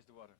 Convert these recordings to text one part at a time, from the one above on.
As the water.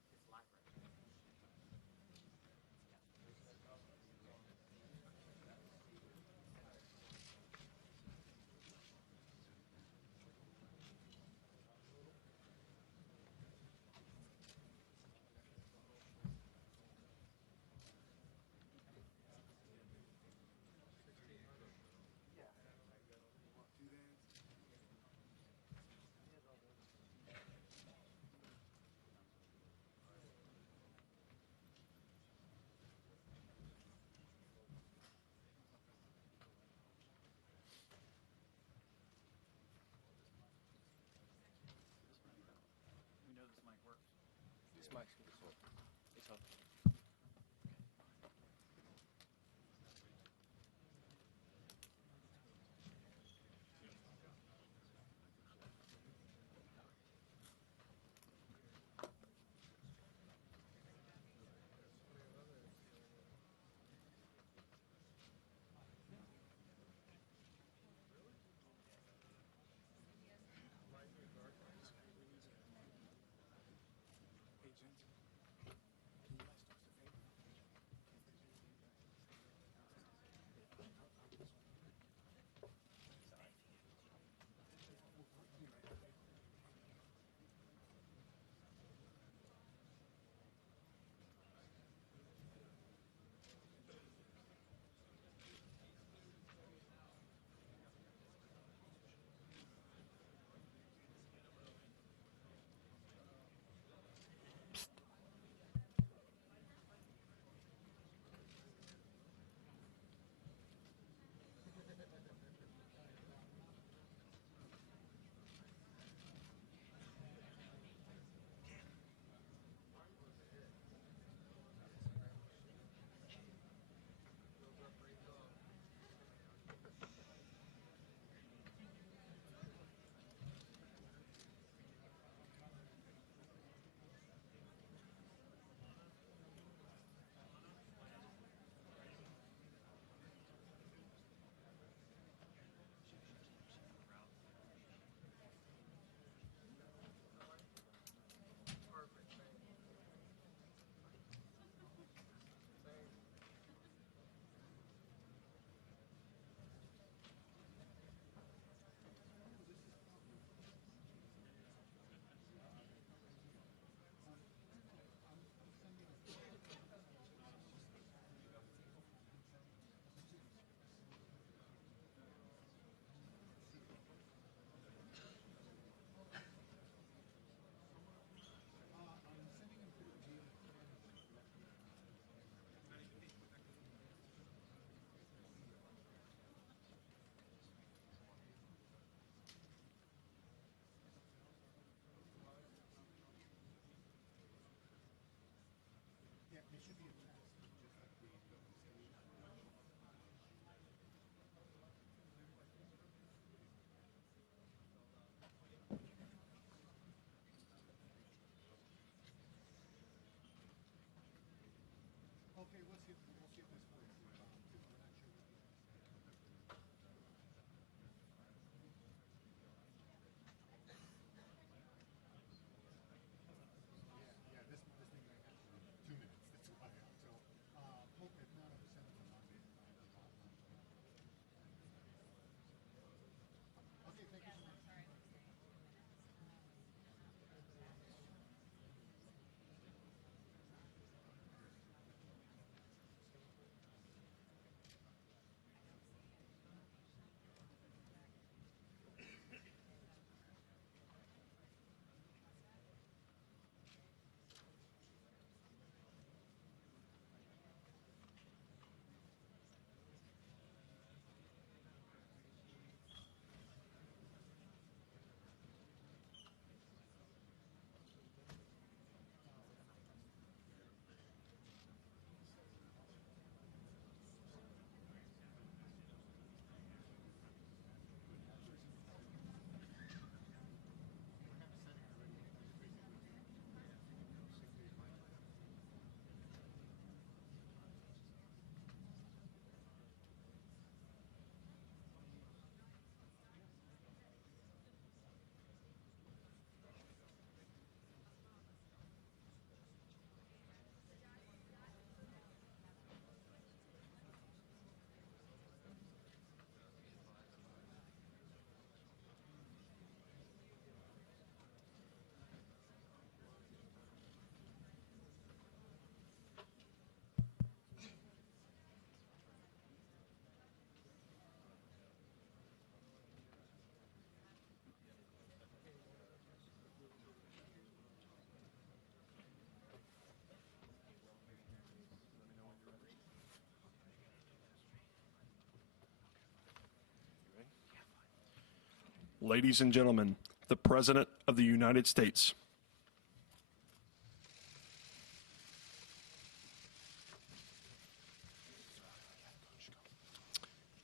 Ladies and gentlemen, the President of the United States.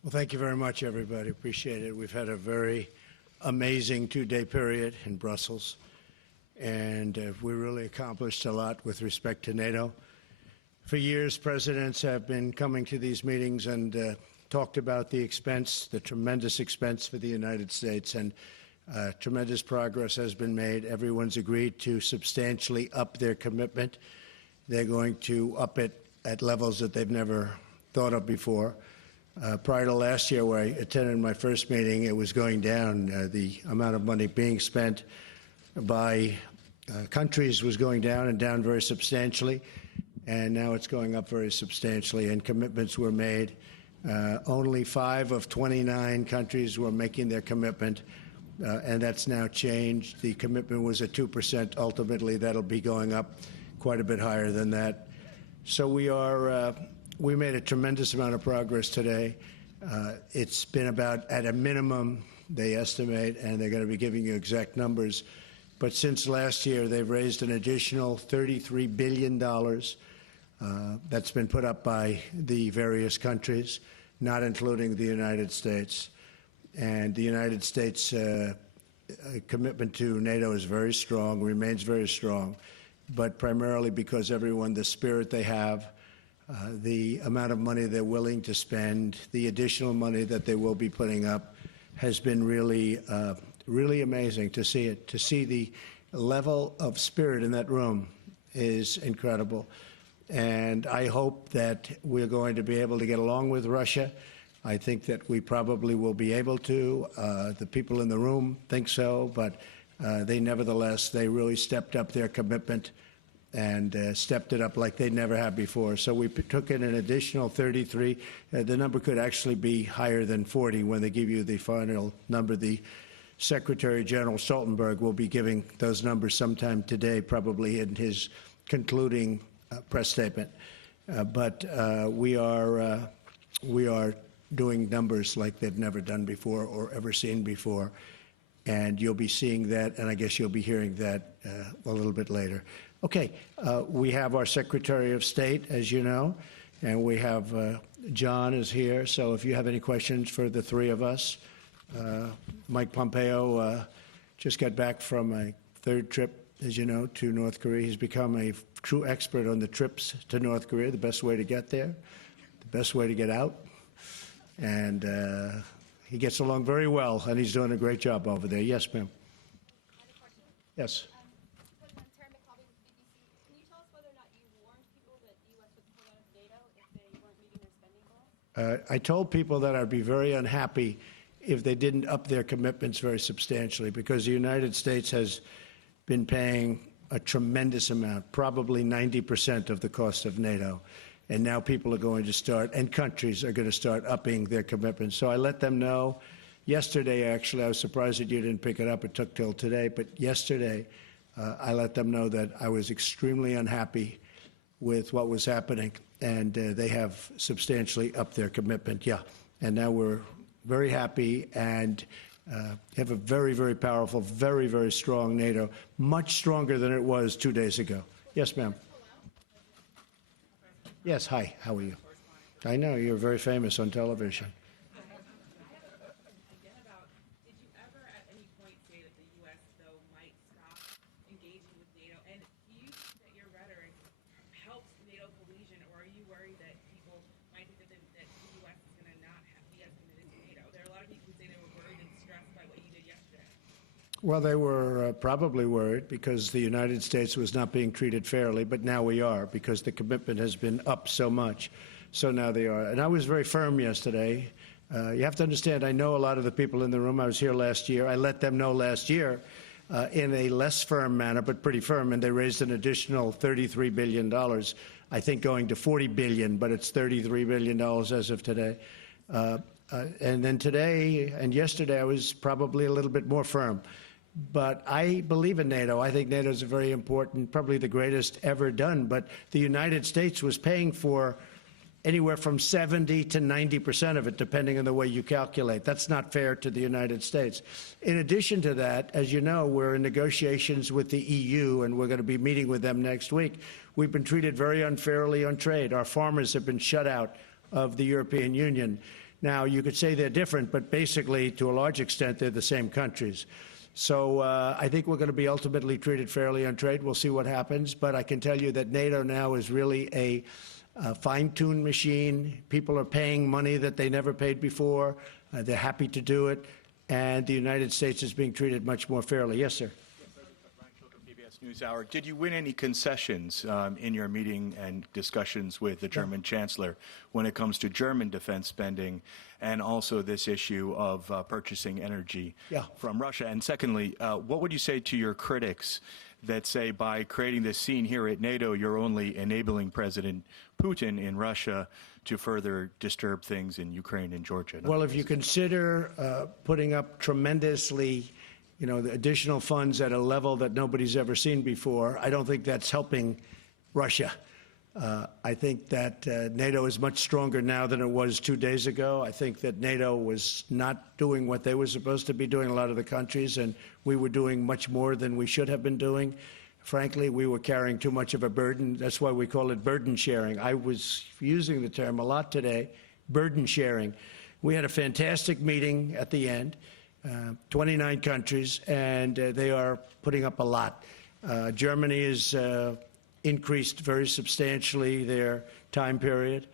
Well, thank you very much, everybody. Appreciate it. We've had a very amazing two-day period in Brussels, and we really accomplished a lot with respect to NATO. For years, presidents have been coming to these meetings and talked about the expense, the tremendous expense for the United States, and tremendous progress has been made. Everyone's agreed to substantially up their commitment. They're going to up it at levels that they've never thought of before. Prior to last year, where I attended my first meeting, it was going down. The amount of money being spent by countries was going down and down very substantially, and now it's going up very substantially, and commitments were made. Only 5 of 29 countries were making their commitment, and that's now changed. The commitment was at 2%. Ultimately, that'll be going up quite a bit higher than that. So we made a tremendous amount of progress today. It's been about, at a minimum, they estimate, and they're going to be giving you exact numbers, but since last year, they've raised an additional $33 billion. That's been put up by the various countries, not including the United States. And the United States' commitment to NATO is very strong, remains very strong, but primarily because everyone, the spirit they have, the amount of money they're willing to spend, the additional money that they will be putting up has been really, really amazing to see it. To see the level of spirit in that room is incredible. And I hope that we're going to be able to get along with Russia. I think that we probably will be able to. The people in the room think so, but they nevertheless, they really stepped up their commitment and stepped it up like they never have before. So we took in an additional 33. The number could actually be higher than 40 when they give you the final number. The Secretary General Stoltenberg will be giving those numbers sometime today, probably in his concluding press statement. But we are doing numbers like they've never done before or ever seen before. And you'll be seeing that, and I guess you'll be hearing that a little bit later. Okay, we have our Secretary of State, as you know, and we have John is here. So if you have any questions for the three of us, Mike Pompeo just got back from a third trip, as you know, to North Korea. He's become a true expert on the trips to North Korea, the best way to get there, the best way to get out. And he gets along very well, and he's doing a great job over there. Yes, ma'am. Yes. President Terry McCauley with BBC. Can you tell us whether or not you warned people that the U.S. would pull out of NATO if they weren't meeting their spending goals? I told people that I'd be very unhappy if they didn't up their commitments very substantially, because the United States has been paying a tremendous amount, probably 90% of the cost of NATO. And now people are going to start, and countries are going to start upping their commitments. So I let them know yesterday, actually. I was surprised that you didn't pick it up. It took till today. But yesterday, I let them know that I was extremely unhappy with what was happening. And they have substantially upped their commitment. Yeah. And now we're very happy and have a very, very powerful, very, very strong NATO, much stronger than it was 2 days ago. Yes, ma'am. Yes, hi, how are you? I know, you're very famous on television. Did you ever at any point say that the U.S., though, might stop engaging with NATO? And do you think that your rhetoric helps NATO cohesion, or are you worried that people might think that the U.S. is going to not be as committed to NATO? There are a lot of people who say they were worried and stressed by what you did yesterday. Well, they were probably worried because the United States was not being treated fairly, but now we are because the commitment has been up so much. So now they are. And I was very firm yesterday. You have to understand, I know a lot of the people in the room. I was here last year. I let them know last year in a less firm manner, but pretty firm, and they raised an additional $33 billion, I think going to $40 billion, but it's $33 billion as of today. And then today and yesterday, I was probably a little bit more firm. But I believe in NATO. I think NATO is a very important, probably the greatest ever done. But the United States was paying for anywhere from 70 to 90% of it, depending on the way you calculate. That's not fair to the United States. In addition to that, as you know, we're in negotiations with the EU, and we're going to be meeting with them next week. We've been treated very unfairly on trade. Our farmers have been shut out of the European Union. Now, you could say they're different, but basically, to a large extent, they're the same countries. So I think we're going to be ultimately treated fairly on trade. We'll see what happens. But I can tell you that NATO now is really a fine-tuned machine. People are paying money that they never paid before. They're happy to do it. And the United States is being treated much more fairly. Yes, sir. PBS NewsHour. Did you win any concessions in your meeting and discussions with the German Chancellor when it comes to German defense spending and also this issue of purchasing energy from Russia? And secondly, what would you say to your critics that say by creating this scene here at NATO, you're only enabling President Putin in Russia to further disturb things in Ukraine and Georgia? Well, if you consider putting up tremendously, the additional funds at a level that nobody's ever seen before, I don't think that's helping Russia. I think that NATO is much stronger now than it was 2 days ago. I think that NATO was not doing what they were supposed to be doing, a lot of the countries, and we were doing much more than we should have been doing. Frankly, we were carrying too much of a burden. That's why we call it burden sharing. I was using the term a lot today, burden sharing. We had a fantastic meeting at the end, 29 countries, and they are putting up a lot. Germany is increased very substantially their time period,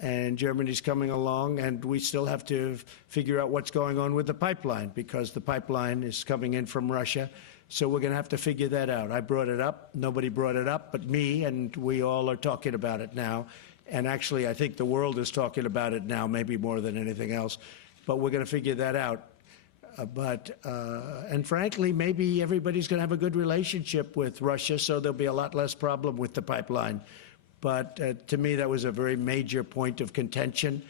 and Germany's coming along, and we still have to figure out what's going on with the pipeline, because the pipeline is coming in from Russia, so we're going to have to figure that out. I brought it up. Nobody brought it up but me, and we all are talking about it now, and actually I think the world is talking about it now, maybe more than anything else, but we're going to figure that out. And frankly, maybe everybody's going to have a good relationship with Russia, so there'll be a lot less problem with the pipeline. But to me, that was a very major point of contention.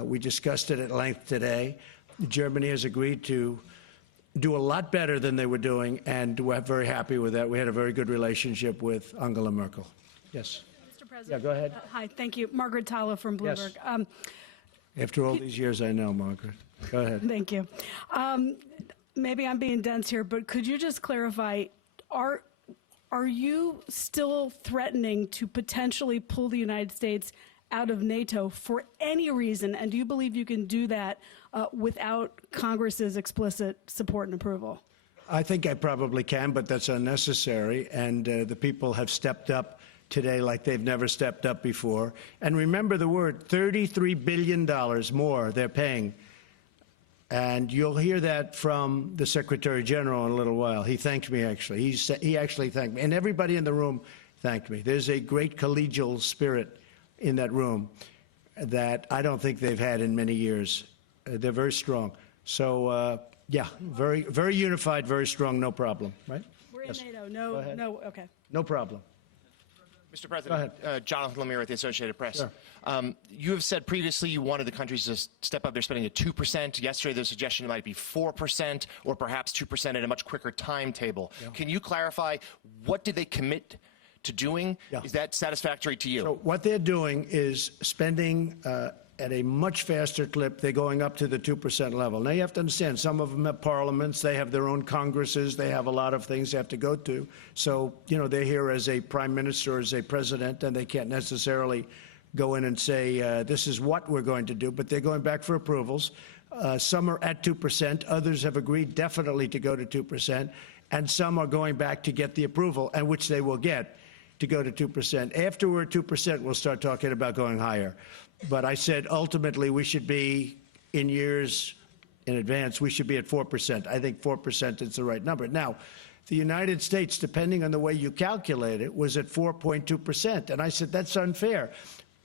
We discussed it at length today. Germany has agreed to do a lot better than they were doing, and we're very happy with that. We had a very good relationship with Angela Merkel. Yes. Mr. President. Yeah, go ahead. Hi, thank you. Margaret Tyler from Bloomberg. Yes. After all these years, I know, Margaret. Go ahead. Thank you. Maybe I'm being dense here, but could you just clarify, are you still threatening to potentially pull the United States out of NATO for any reason, and do you believe you can do that without Congress's explicit support and approval? I think I probably can, but that's unnecessary, and the people have stepped up today like they've never stepped up before. And remember the word, $33 billion more they're paying. And you'll hear that from the Secretary General in a little while. He thanked me, actually. He actually thanked me. And everybody in the room thanked me. There's a great collegial spirit in that room that I don't think they've had in many years. They're very strong. So, yeah, very, very unified, very strong, no problem, right? We're Yes. in NATO. No, okay. No problem. Mr. President, Jonathan Lemire with the Associated Press. Sure. You have said previously you wanted the countries to step up their spending to 2%. Yesterday, the suggestion it might be 4% or perhaps 2% at a much quicker timetable. Yeah. Can you clarify what did they commit to doing? Yeah. Is that satisfactory to you? So what they're doing is spending at a much faster clip. They're going up to the 2% level. Now, you have to understand, some of them have parliaments. They have their own congresses. They have a lot of things they have to go to. So, they're here as a prime minister, as a president, and they can't necessarily go in and say, this is what we're going to do. But they're going back for approvals. Some are at 2%. Others have agreed definitely to go to 2%. And some are going back to get the approval, and which they will get, to go to 2%. After we're at 2%, we'll start talking about going higher. But I said ultimately we should be, in years in advance, we should be at 4%. I think 4% is the right number. Now, the United States, depending on the way you calculate it, was at 4.2%. And I said, that's unfair.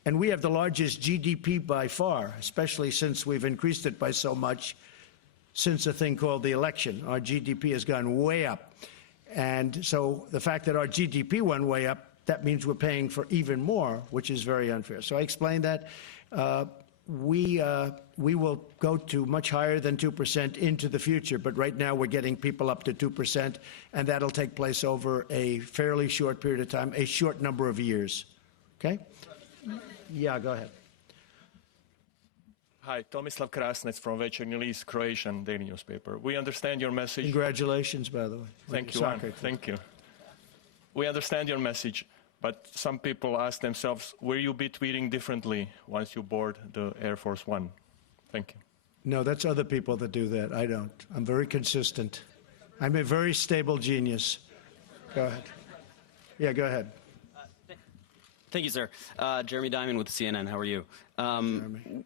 And we have the largest GDP by far, especially since we've increased it by so much since a thing called the election. Our GDP has gone way up. And so the fact that our GDP went way up, that means we're paying for even more, which is very unfair. So I explained that. We will go to much higher than 2% into the future, but right now we're getting people up to 2%, and that'll take place over a fairly short period of time, a short number of years. Okay? Yeah, go ahead. Hi, Tomislav Krasnec from Večernji List, Croatian daily newspaper. We understand your message. Congratulations, by the way. Thank you, Soccer. Juan. Thank you. We understand your message, but some people ask themselves, will you be tweeting differently once you board the Air Force One? Thank you. No, that's other people that do that. I don't. I'm very consistent. I'm a very stable genius. Go ahead. Yeah, go ahead. Thank you, sir. Jeremy Diamond with CNN. How are you? Jeremy.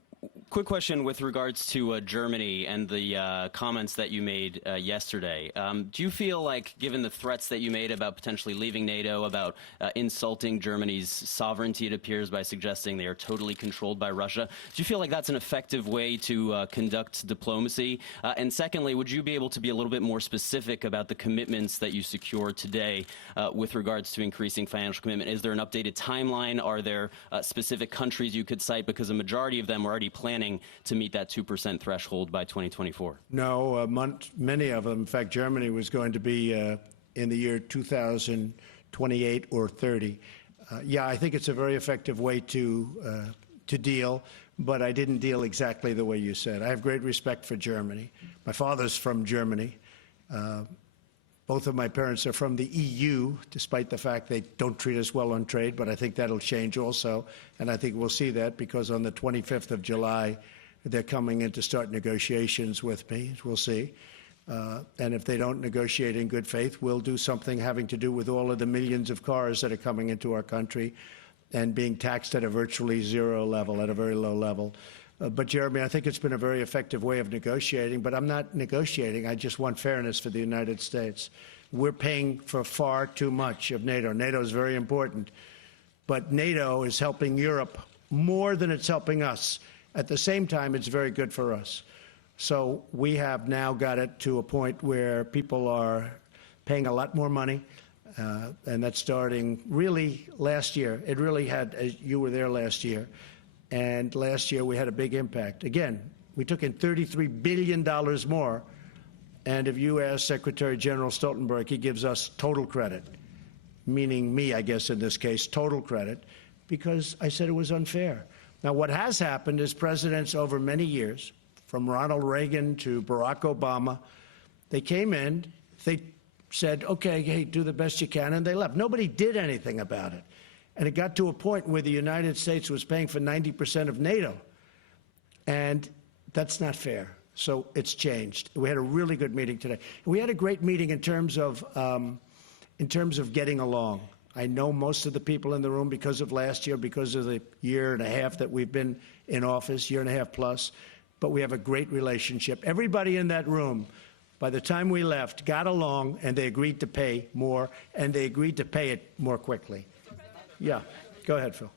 Quick question with regards to Germany and the comments that you made yesterday. Do you feel like, given the threats that you made about potentially leaving NATO, about insulting Germany's sovereignty, it appears, by suggesting they are totally controlled by Russia, do you feel like that's an effective way to conduct diplomacy? And secondly, would you be able to be a little bit more specific about the commitments that you secured today with regards to increasing financial commitment? Is there an updated timeline? Are there specific countries you could cite? Because a majority of them are already planning to meet that 2% threshold by 2024. No, many of them. In fact, Germany was going to be in the year 2028 or 30. Yeah, I think it's a very effective way to deal, but I didn't deal exactly the way you said. I have great respect for Germany. My father's from Germany. Both of my parents are from the EU, despite the fact they don't treat us well on trade, but I think that'll change also. And I think we'll see that because on the 25th of July, they're coming in to start negotiations with me. We'll see. And if they don't negotiate in good faith, we'll do something having to do with all of the millions of cars that are coming into our country and being taxed at a virtually zero level, at a very low level. But, Jeremy, I think it's been a very effective way of negotiating, but I'm not negotiating. I just want fairness for the United States. We're paying for far too much of NATO. NATO is very important, but NATO is helping Europe more than it's helping us. At the same time, it's very good for us. So we have now got it to a point where people are paying a lot more money, and that's starting really last year. It really had, you were there last year. And last year we had a big impact. Again, we took in $33 billion more. And if you ask Secretary General Stoltenberg, he gives us total credit, meaning me, I guess, in this case, total credit, because I said it was unfair. Now, what has happened is presidents over many years, from Ronald Reagan to Barack Obama, they came in, they said, okay, hey, do the best you can, and they left. Nobody did anything about it. And it got to a point where the United States was paying for 90% of NATO. And that's not fair. So it's changed. We had a really good meeting today. We had a great meeting in terms of getting along. I know most of the people in the room because of last year, because of the year and a half that we've been in office, year and a half plus. But we have a great relationship. Everybody in that room, by the time we left, got along, and they agreed to pay more, and they agreed to pay it more quickly. Yeah, go ahead, Phil.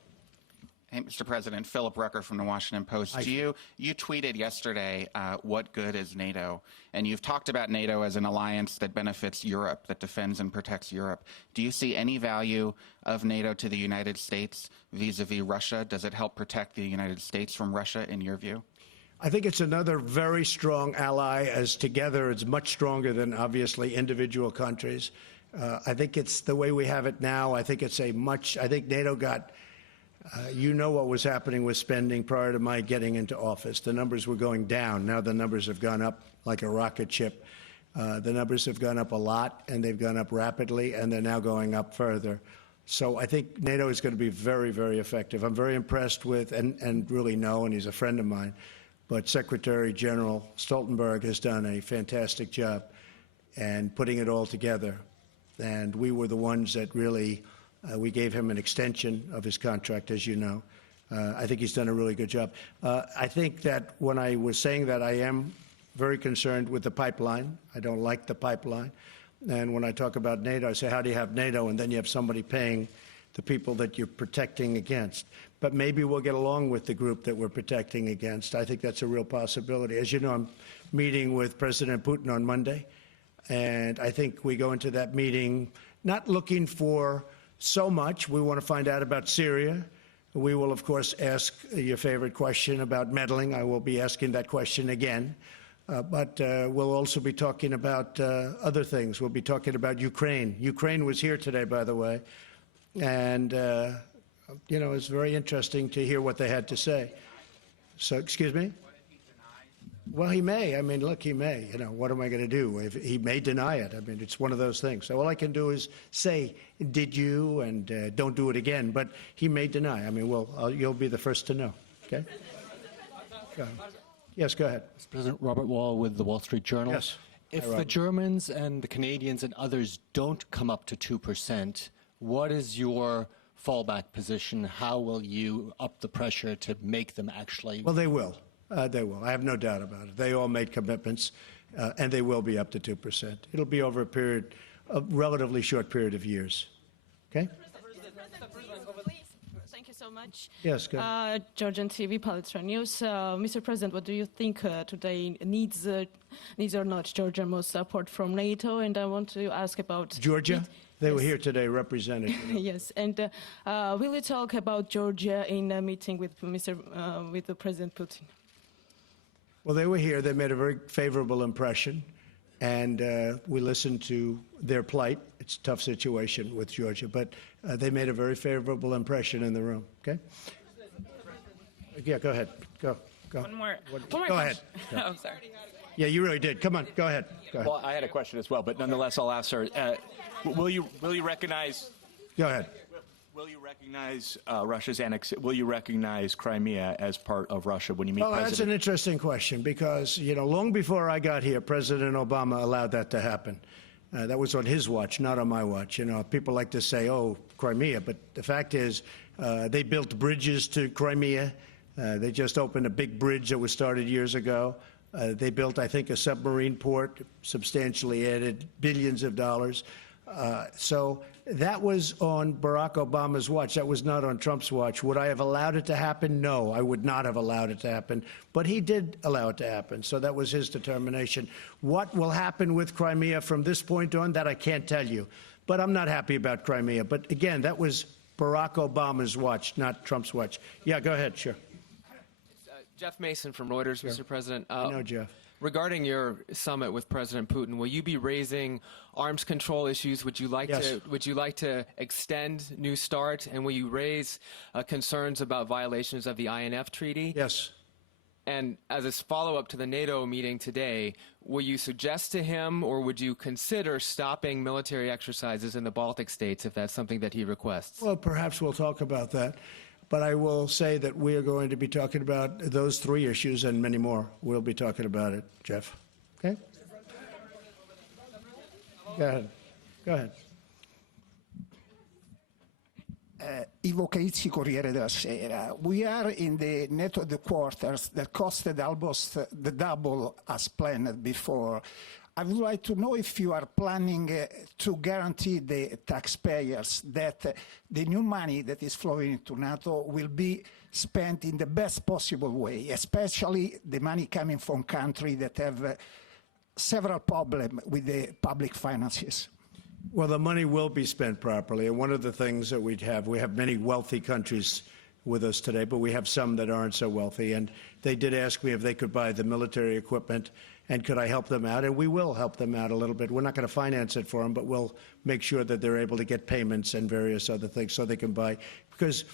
Hey, Mr. President, Philip Rucker from the Washington Post. You tweeted yesterday, what good is NATO? And you've talked about NATO as an alliance that benefits Europe, that defends and protects Europe. Do you see any value of NATO to the United States vis-a-vis Russia? Does it help protect the United States from Russia, in your view? I think it's another very strong ally, as together it's much stronger than, obviously, individual countries. I think it's the way we have it now. I think it's I think NATO got, you know what was happening with spending prior to my getting into office. The numbers were going down. Now the numbers have gone up like a rocket ship. The numbers have gone up a lot, and they've gone up rapidly, and they're now going up further. So I think NATO is going to be very, very effective. I'm very impressed with, and really know, and he's a friend of mine, but Secretary General Stoltenberg has done a fantastic job and putting it all together. And we were the ones that really, we gave him an extension of his contract, as you know. I think he's done a really good job. I think that when I was saying that, I am very concerned with the pipeline. I don't like the pipeline. And when I talk about NATO, I say, how do you have NATO? And then you have somebody paying the people that you're protecting against. But maybe we'll get along with the group that we're protecting against. I think that's a real possibility. As you know, I'm meeting with President Putin on Monday. And I think we go into that meeting not looking for so much. We want to find out about Syria. We will, of course, ask your favorite question about meddling. I will be asking that question again. But we'll also be talking about other things. We'll be talking about Ukraine. Ukraine was here today, by the way. And, you know, it's very interesting to hear what they had to say. So, excuse me? Well, he may. I mean, look, he may. You know, what am I going to do? He may deny it. I mean, it's one of those things. So all I can do is say, did you, and don't do it again. But he may deny. I mean, well, you'll be the first to know. Okay? Go ahead. Yes, go ahead. President Robert Wall with the Wall Street Journal. Yes. If Hi, the Robert. Germans and the Canadians and others don't come up to 2%, what is your fallback position? How will you up the pressure to make them actually? Well, they will. They will. I have no doubt about it. They all made commitments, and they will be up to 2%. It'll be over a relatively short period of years. Okay? Thank you so much. Yes, go ahead. Georgian TV, Palestine News. Mr. President, what do you think today needs or not Georgia most support from NATO? And I want to ask about Georgia? They were here today represented. Yes, and will you talk about Georgia in a meeting with with President Putin? Well, they were here. They made a very favorable impression, and we listened to their plight. It's a tough situation with Georgia, but they made a very favorable impression in the room. Okay? Yeah, go ahead. Go. One more Go ahead. Oh, I'm sorry. Yeah, you really did. Come on, go ahead. Go ahead. Well, I had a question as well, but nonetheless, I'll ask her. Will you recognize? Go ahead. Will you recognize Russia's Will you recognize Crimea as part of Russia when you meet Well, that's an President? interesting question because, you know, long before I got here, President Obama allowed that to happen. That was on his watch, not on my watch. You know, people like to say, oh, Crimea, but the fact is they built bridges to Crimea. They just opened a big bridge that was started years ago. They built, I think, a submarine port, substantially added billions of dollars. So that was on Barack Obama's watch. That was not on Trump's watch. Would I have allowed it to happen? No, I would not have allowed it to happen. But he did allow it to happen. So that was his determination. What will happen with Crimea from this point on, that I can't tell you. But I'm not happy about Crimea. But again, that was Barack Obama's watch, not Trump's watch. Yeah, go ahead, sure. Jeff Mason from Reuters, Mr. President. I know, Jeff. Regarding your summit with President Putin, will you be raising arms control issues? Would you like Yes. to extend New START, and will you raise concerns about violations of the INF Treaty? Yes. And as a follow-up to the NATO meeting today, will you suggest to him, or would you consider stopping military exercises in the Baltic states if that's something that he requests? Well, perhaps we'll talk about that. But I will say that we are going to be talking about those three issues and many more. We'll be talking about it, Jeff. Okay? Go ahead. Go ahead. Ivo Caizzi, Corriere della Sera. We are in the NATO headquarters that costed almost the double as planned before. I would like to know if you are planning to guarantee the taxpayers that the new money that is flowing into NATO will be spent in the best possible way, especially the money coming from countries that have several problems with the public finances. Well, the money will be spent properly. And one of the things that we have many wealthy countries with us today, but we have some that aren't so wealthy. And they did ask me if they could buy the military equipment and could I help them out? And we will help them out a little bit. We're not going to finance it for them, but we'll make sure that they're able to get payments and various other things so they can buy. Because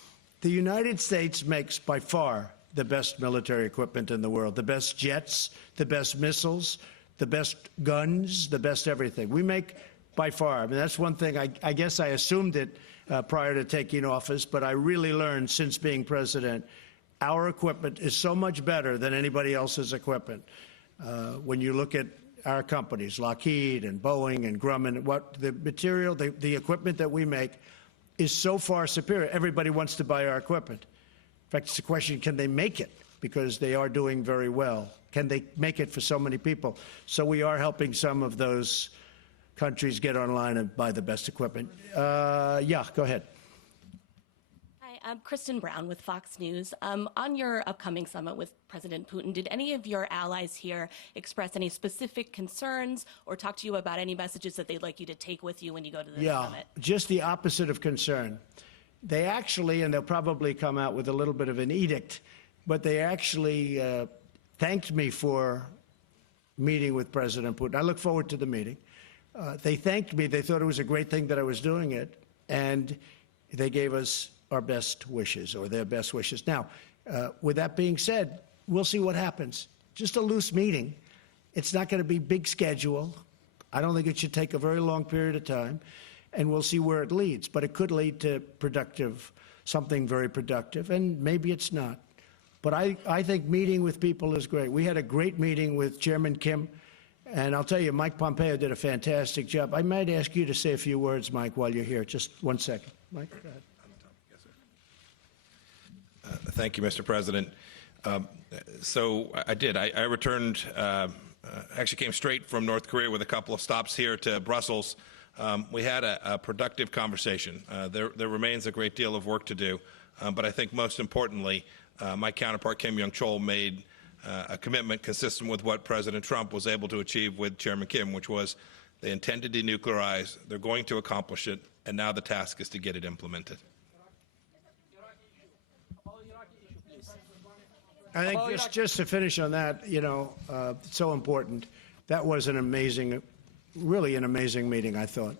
the United States makes by far the best military equipment in the world, the best jets, the best missiles, the best guns, the best everything. We make by far. I mean, that's one thing. I guess I assumed it prior to taking office, but I really learned since being president, our equipment is so much better than anybody else's equipment. When you look at our companies, Lockheed and Boeing and Grumman, what the material, the equipment that we make is so far superior. Everybody wants to buy our equipment. In fact, it's a question, can they make it? Because they are doing very well. Can they make it for so many people? So we are helping some of those countries get online and buy the best equipment. Yeah, go ahead. Hi, I'm Kristen Brown with Fox News. On your upcoming summit with President Putin, did any of your allies here express any specific concerns or talk to you about any messages that they'd like you to take with you when you go to the summit? Yeah, just the opposite of concern. They actually, and they'll probably come out with a little bit of an edict, but they actually thanked me for meeting with President Putin. I look forward to the meeting. They thanked me. They thought it was a great thing that I was doing it, and they gave us our best wishes, or their best wishes. Now, with that being said, we'll see what happens. just a loose meeting. It's not going to be big schedule. I don't think it should take a very long period of time, and we'll see where it leads. But it could lead to something very productive, and maybe it's not. But I think meeting with people is great. We had a great meeting with Chairman Kim, and I'll tell you, Mike Pompeo did a fantastic job. I might ask you to say a few words, Mike, while you're here. Just 1 second. Mike, go ahead. Thank you, Mr. President. So I did. I returned, actually came straight from North Korea with a couple of stops here to Brussels. We had a productive conversation. There remains a great deal of work to do, but I think most importantly, my counterpart Kim Young-chol made a commitment consistent with what President Trump was able to achieve with Chairman Kim, which was they intend to denuclearize, they're going to accomplish it, and now the task is to get it implemented. I think just to finish on that, you know, it's so important. That was an amazing, really an amazing meeting, I thought.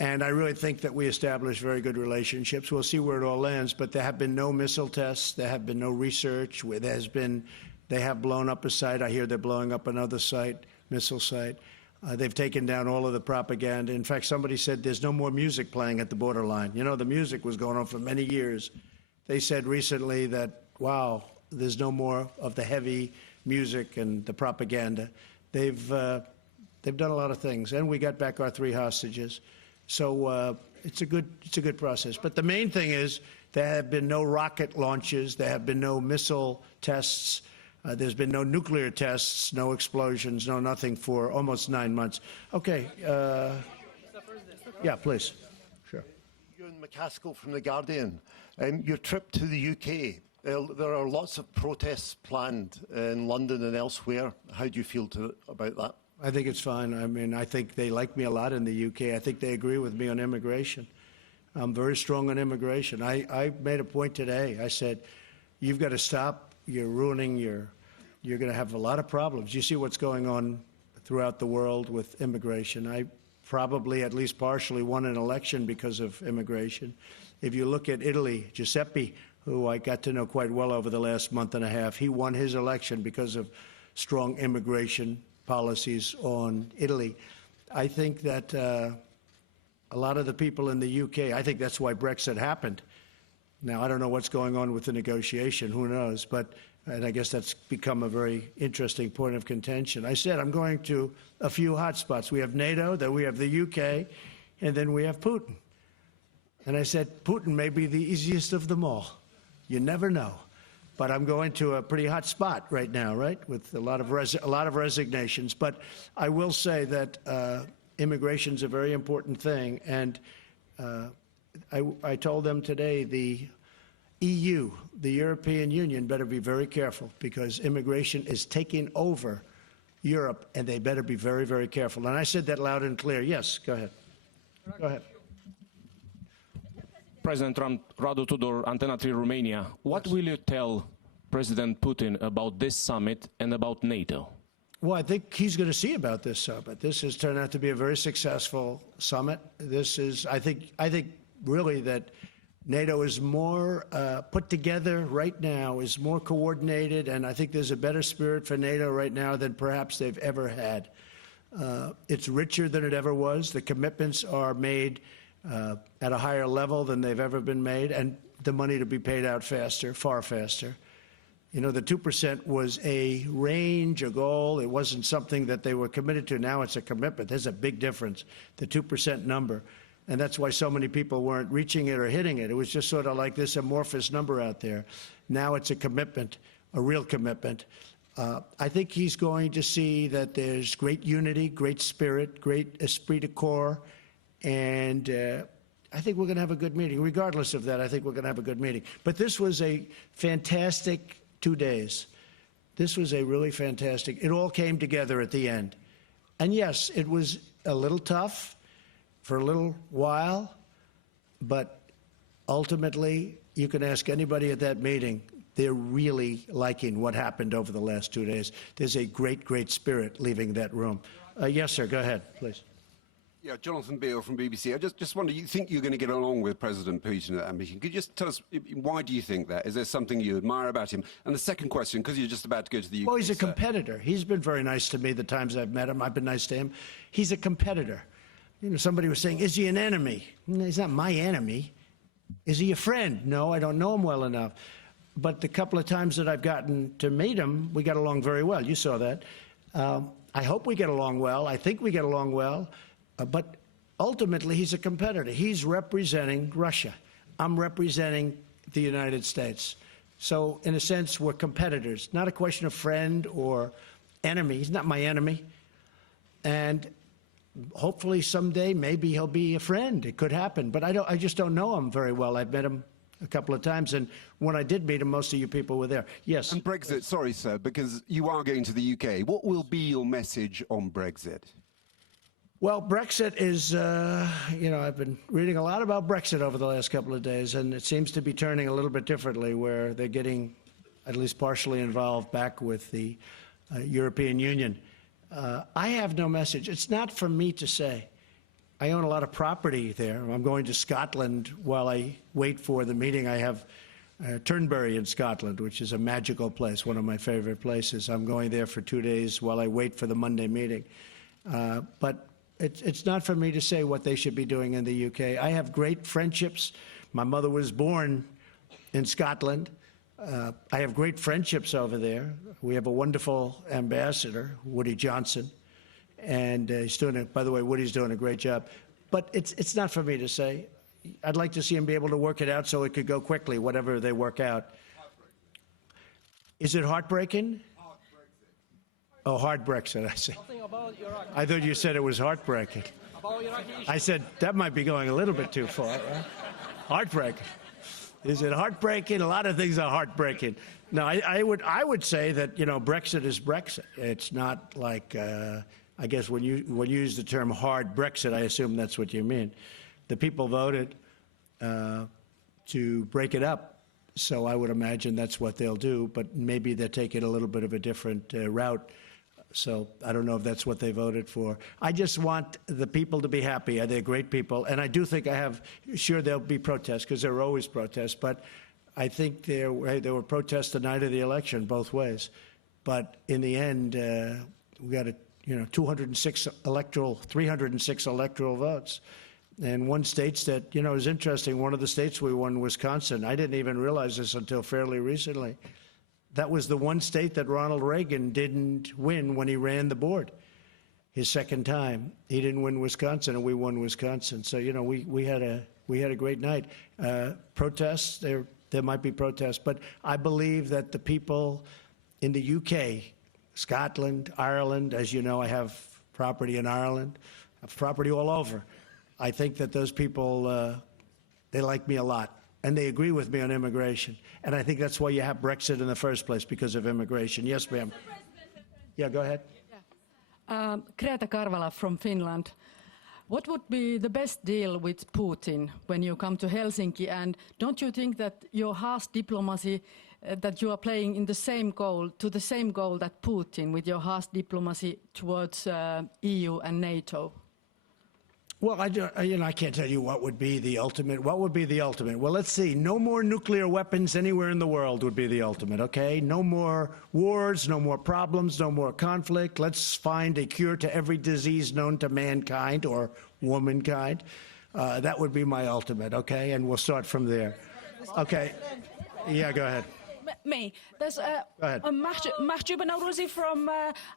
And I really think that we established very good relationships. We'll see where it all lands, but there have been no missile tests. There have been no research. They have blown up a site. I hear they're blowing up another site, missile site. They've taken down all of the propaganda. In fact, somebody said there's no more music playing at the borderline. You know, the music was going on for many years. They said recently that, wow, there's no more of the heavy music and the propaganda. They've done a lot of things, and we got back our 3 hostages. So it's a good process. But the main thing is there have been no rocket launches. There have been no missile tests. There's been no nuclear tests, no explosions, no nothing for almost 9 months. Okay. Yeah, please. Sure. Ewan McCaskill from The Guardian. Your trip to the UK. There are lots of protests planned in London and elsewhere. How do you feel about that? I think it's fine. I mean, I think they like me a lot in the UK. I think they agree with me on immigration. I'm very strong on immigration. I made a point today. I said, you've got to stop. You're ruining you're going to have a lot of problems. You see what's going on throughout the world with immigration. I probably at least partially won an election because of immigration. If you look at Italy, Giuseppe, who I got to know quite well over the last month and a half, he won his election because of strong immigration policies on Italy. I think that a lot of the people in the UK, I think that's why Brexit happened. Now, I don't know what's going on with the negotiation, who knows, and I guess that's become a very interesting point of contention. I said I'm going to a few hot spots. We have NATO, then we have the UK, and then we have Putin. And I said, Putin may be the easiest of them all. You never know. But I'm going to a pretty hot spot right now, right, with a lot of resignations. But I will say that immigration is a very important thing. And I told them today the EU, the European Union, better be very careful because immigration is taking over Europe, and they better be very, very careful. And I said that loud and clear. Yes, go ahead. Go ahead. President Trump, Radu Tudor, Antena 3 Romania. What will you tell President Putin about this summit and about NATO? Well, I think he's going to see about this summit. This has turned out to be a very successful summit. This is, I think really that NATO is more put together right now, is more coordinated, and I think there's a better spirit for NATO right now than perhaps they've ever had. It's richer than it ever was. The commitments are made at a higher level than they've ever been made, and the money to be paid out faster, far faster. You know, the 2% was a range, a goal. It wasn't something that they were committed to. Now it's a commitment. There's a big difference, the 2% number. And that's why so many people weren't reaching it or hitting it. It was just sort of like this amorphous number out there. Now it's a commitment, a real commitment. I think he's going to see that there's great unity, great spirit, great esprit de corps, and I think we're going to have a good meeting. Regardless of that, I think we're going to have a good meeting. But this was a fantastic 2 days. This was a really fantastic, it all came together at the end. And yes, it was a little tough for a little while, but ultimately, you can ask anybody at that meeting, they're really liking what happened over the last 2 days. There's a great, great spirit leaving that room. Yes, sir, go ahead, please. Yeah, Jonathan Beale from BBC. I just wonder, you think you're going to get along with President Putin at that meeting? Could you just tell us, why do you think that? Is there something you admire about him? And the second question, because you're just about to go to the UK. Well, he's a competitor. He's been very nice to me the times I've met him. I've been nice to him. He's a competitor. You know, somebody was saying, is he an enemy? No, he's not my enemy. Is he a friend? No, I don't know him well enough. But the couple of times that I've gotten to meet him, we got along very well. You saw that. I hope we get along well. I think we get along well. But ultimately, he's a competitor. He's representing Russia. I'm representing the United States. So, in a sense, we're competitors. Not a question of friend or enemy. He's not my enemy. And hopefully someday, maybe he'll be a friend. It could happen. But I just don't know him very well. I've met him a couple of times, and when I did meet him, most of you people were there. Yes. And Brexit, sorry, sir, because you are going to the UK. What will be your message on Brexit? Well, Brexit is, you know, I've been reading a lot about Brexit over the last couple of days, and it seems to be turning a little bit differently, where they're getting at least partially involved back with the European Union. I have no message. It's not for me to say. I own a lot of property there. I'm going to Scotland while I wait for the meeting. I have Turnberry in Scotland, which is a magical place, one of my favorite places. I'm going there for 2 days while I wait for the Monday meeting. But it's not for me to say what they should be doing in the UK. I have great friendships. My mother was born in Scotland. I have great friendships over there. We have a wonderful ambassador, Woody Johnson, and he's doing by the way, Woody's doing a great job. But it's not for me to say. I'd like to see him be able to work it out so it could go quickly, whatever they work out. Is it heartbreaking? Oh, hard Brexit, I see. I thought you said it was heartbreaking. I said, that might be going a little bit too far, right? Heartbreaking. Is it heartbreaking? A lot of things are heartbreaking. No, I would say that, you know, Brexit is Brexit. It's not like, I guess when you use the term hard Brexit, I assume that's what you mean. The people voted to break it up. So I would imagine that's what they'll do, but maybe they're taking a little bit of a different route. So I don't know if that's what they voted for. I just want the people to be happy. They're great people. And I do think sure there'll be protests, because there are always protests. But I think there were protests the night of the election both ways. But in the end, we got 306 electoral votes. And one state that, you know, is interesting, one of the states we won, Wisconsin. I didn't even realize this until fairly recently. That was the one state that Ronald Reagan didn't win when he ran the board. His second time, he didn't win Wisconsin, and we won Wisconsin. So, you know, we had a great night. Protests, there might be protests, but I believe that the people in the UK, Scotland, Ireland, as you know, I have property in Ireland, I have property all over. I think that those people, they like me a lot. And they agree with me on immigration. And I think that's why you have Brexit in the first place, because of immigration. Yes, ma'am. Yeah, go ahead. Greta Karvala from Finland. What would be the best deal with Putin when you come to Helsinki? And don't you think that your harsh diplomacy, that you are playing in the same goal that Putin, with your harsh diplomacy towards EU and NATO? Well, I can't tell you what would be the ultimate. What would be the ultimate? Well, let's see. No more nuclear weapons anywhere in the world would be the ultimate, okay? No more wars, no more problems, no more conflict. Let's find a cure to every disease known to mankind or womankind. That would be my ultimate, okay? And we'll start from there. Okay. Yeah, go ahead. Me. There's Mahjouba Naurouzi from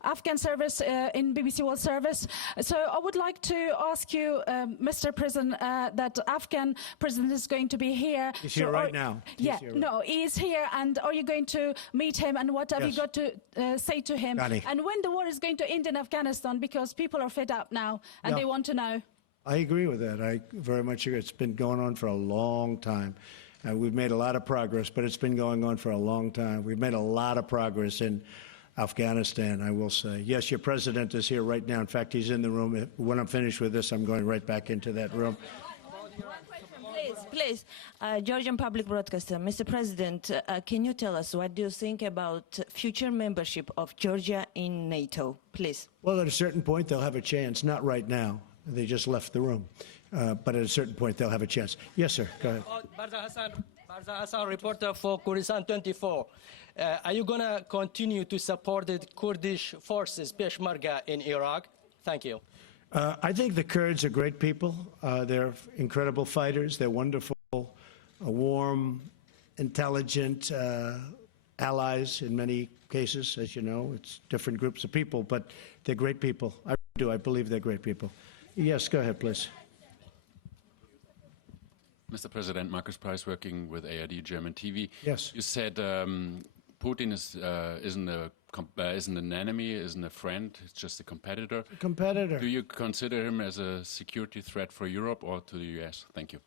Afghan service in BBC World Service. So I would like to ask you, Mr. President, that Afghan president is going to be here. He's here right now. He is here. And are you going to meet him? And what have you got to say to him? And when the war is going to end in Afghanistan, because people are fed up now and they want to know. I agree with that. I very much agree. It's been going on for a long time. We've made a lot of progress, but it's been going on for a long time. We've made a lot of progress in Afghanistan, I will say. Yes, your president is here right now. In fact, he's in the room. When I'm finished with this, I'm going right back into that room. Please, Georgian public broadcaster, Mr. President, can you tell us what do you think about future membership of Georgia in NATO, please? Well, at a certain point, they'll have a chance. Not right now. They just left the room. But at a certain point, they'll have a chance. Yes, sir. Go ahead. Barza Hassan, reporter for Kurdistan 24. Are you going to continue to support the Kurdish forces, Peshmerga, in Iraq? Thank you. I think the Kurds are great people. They're incredible fighters. They're wonderful, warm, intelligent allies in many cases, as you know. It's different groups of people, but they're great people. I do. I believe they're great people. Yes, go ahead, please. Mr. President, Marcus Price, working with ARD German TV. Yes. You said Putin isn't an enemy, isn't a friend, it's just a competitor. A competitor. Do you consider him as a security threat for Europe or to the US? Thank you.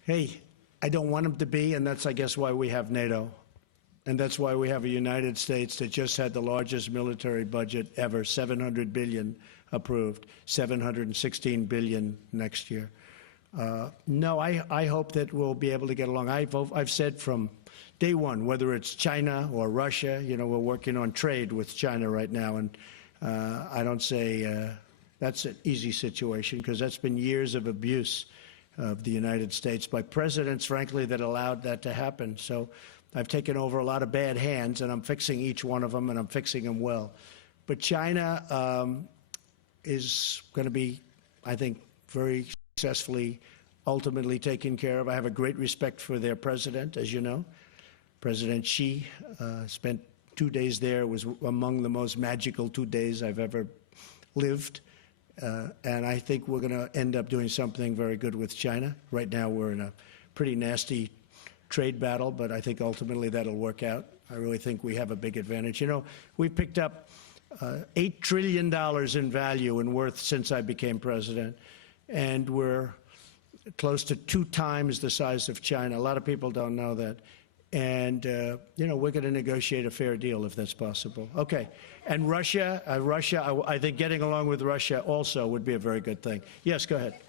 Hey, I don't want him to be, and that's, I guess, why we have NATO. And that's why we have a United States that just had the largest military budget ever, $700 billion approved, $716 billion next year. No, I hope that we'll be able to get along. I've said from day one, whether it's China or Russia, you know, we're working on trade with China right now, and I don't say that's an easy situation, because that's been years of abuse of the United States by presidents, frankly, that allowed that to happen. So I've taken over a lot of bad hands, and I'm fixing each one of them, and I'm fixing them well. But China is going to be, I think, very successfully, ultimately taken care of. I have a great respect for their president, as you know. President Xi spent 2 days there. It was among the most magical 2 days I've ever lived. And I think we're going to end up doing something very good with China. Right now, we're in a pretty nasty trade battle, but I think ultimately that'll work out. I really think we have a big advantage. You know, we picked up $8 trillion in value and worth since I became president, and we're close to 2 times the size of China. A lot of people don't know that. And, you know, we're going to negotiate a fair deal if that's possible. Okay. And Russia, I think getting along with Russia also would be a very good thing. Yes, go ahead.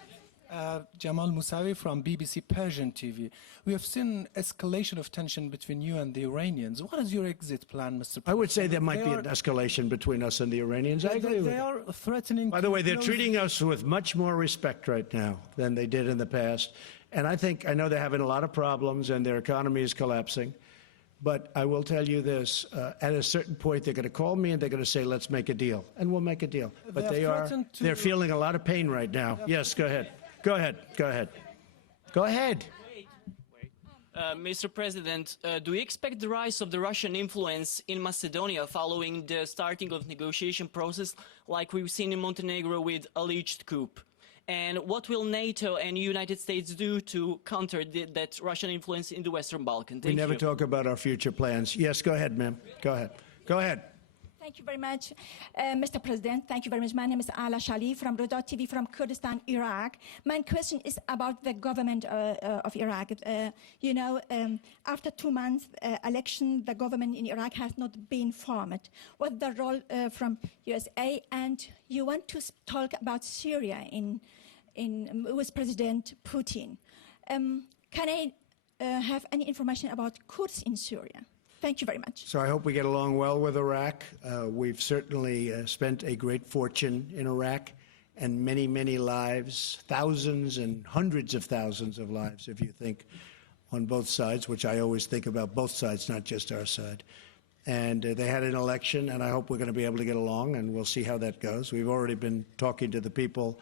Jamal Musawi from BBC Persian TV. We have seen escalation of tension between you and the Iranians. What is your exit plan, Mr. President? I would say there might be an escalation between us and the Iranians. I agree with They you. are threatening. By the way, they're treating us with much more respect right now than they did in the past. And I know they're having a lot of problems and their economy is collapsing. But I will tell you this, at a certain point, they're going to call me and they're going to say, let's make a deal. And we'll make a deal. But they're feeling a lot of pain right now. Yes, go ahead. Go ahead. Go ahead. Go ahead. Mr. President, do you expect the rise of the Russian influence in Macedonia following the starting of negotiation process like we've seen in Montenegro with alleged coup? And what will NATO and United States do to counter that Russian influence in the Western Balkans? We never talk about our future plans. Yes, go ahead, ma'am. Go ahead. Go ahead. Thank you very much, Mr. President. Thank you very much. My name is Ala Shali from Rodot TV from Kurdistan, Iraq. My question is about the government of Iraq. You know, after 2 months election, the government in Iraq has not been formed. What's the role from USA? And you want to talk about Syria with President Putin. Can I have any information about Kurds in Syria? Thank you very much. So I hope we get along well with Iraq. We've certainly spent a great fortune in Iraq and many, many lives, thousands and hundreds of thousands of lives, if you think, on both sides, which I always think about both sides, not just our side. And they had an election, and I hope we're going to be able to get along, and we'll see how that goes. We've already been talking to the people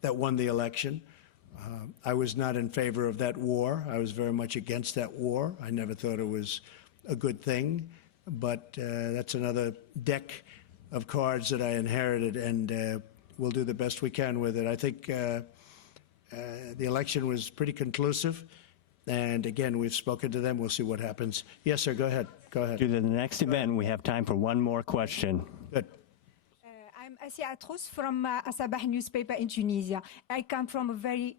that won the election. I was not in favor of that war. I was very much against that war. I never thought it was a good thing, but that's another deck of cards that I inherited, and we'll do the best we can with it. I think the election was pretty conclusive, and again, we've spoken to them. We'll see what happens. Yes, sir, go ahead. Go ahead. To the next event, we have time for one more question. Good. I'm Asia Atrous from Asabah newspaper in Tunisia. I come from a very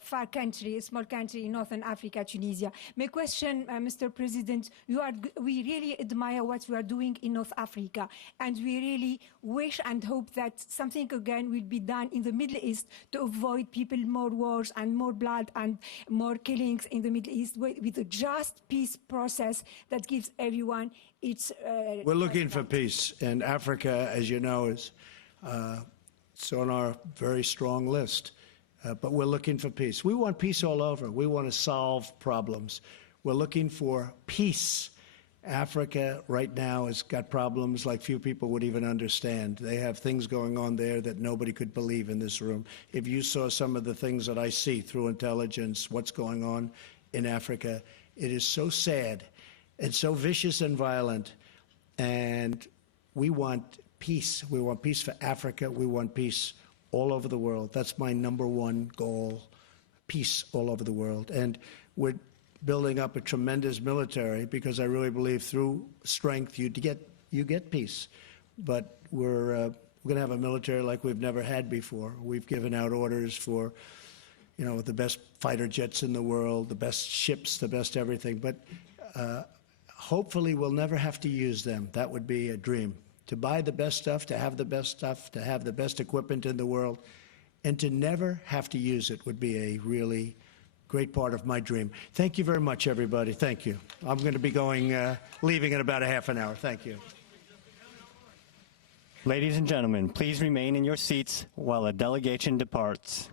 far country, a small country in northern Africa, Tunisia. My question, Mr. President, we really admire what you are doing in North Africa, and we really wish and hope that something again will be done in the Middle East to avoid more wars and more blood and more killings in the Middle East with a just peace process that gives everyone its We're looking for peace, and Africa, as you know, is It's on our very strong list. But we're looking for peace. We want peace all over. We want to solve problems. We're looking for peace. Africa right now has got problems like few people would even understand. They have things going on there that nobody could believe in this room. If you saw some of the things that I see through intelligence, what's going on in Africa, it is so sad and so vicious and violent. And we want peace. We want peace for Africa. We want peace all over the world. That's my number one goal, peace all over the world. And we're building up a tremendous military because I really believe through strength you get peace. But we're going to have a military like we've never had before. We've given out orders for, you know, the best fighter jets in the world, the best ships, the best everything. But hopefully we'll never have to use them. That would be a dream. To buy the best stuff, to have the best stuff, to have the best equipment in the world, and to never have to use it would be a really great part of my dream. Thank you very much, everybody. Thank you. I'm going to be leaving in about a half an hour. Thank you. Ladies and gentlemen, please remain in your seats while the delegation departs.